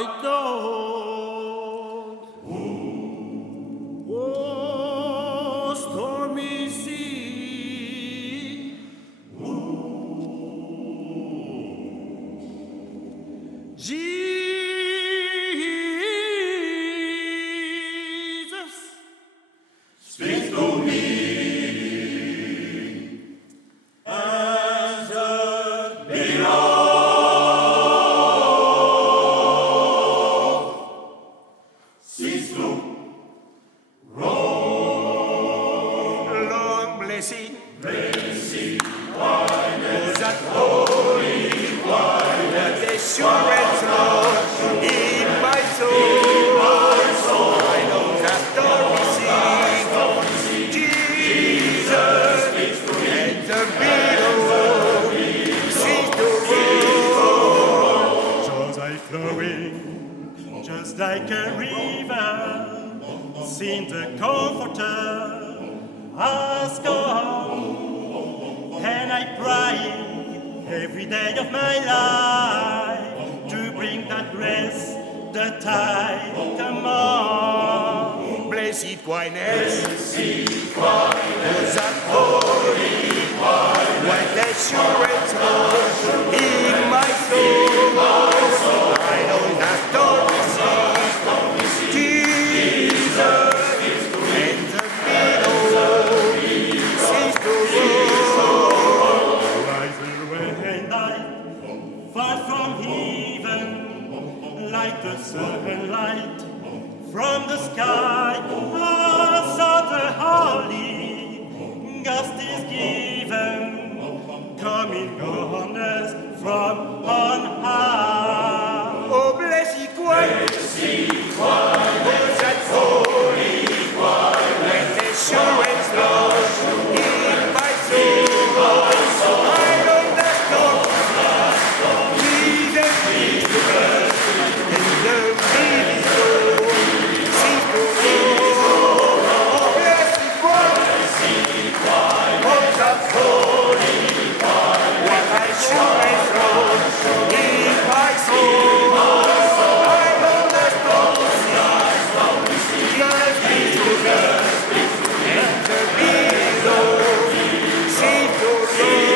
I don't. Oh, stormy sea. Jesus, Speak to me as a beloved cease to long blessing, blessing was that holy wine, what assurance, Lord, in my soul. I know that stormy sea, Jesus, and the billow cease to roll. Joys are flowing just like a river. Sing the Comforter has come, and I pray every day of my life to bring that grace, the tide come on. Blessed quietness, was that holy wine, what assurance, Lord, in my soul. I know that stormy sea, Jesus, and the billow cease to roll. Rise away and night, far from heaven, like the sunlight from the sky. Also the holy ghost is given, coming goodness from on high. Oh, blessed quiet, was that holy wine, what assurance, Lord, in my soul. I know that stormy Jesus is the best, and the billow cease to roll. Oh, blessed quiet, was that holy wine, what assurance, Lord, in my soul. I know that stormy Jesus is the best, and the billow cease to roll.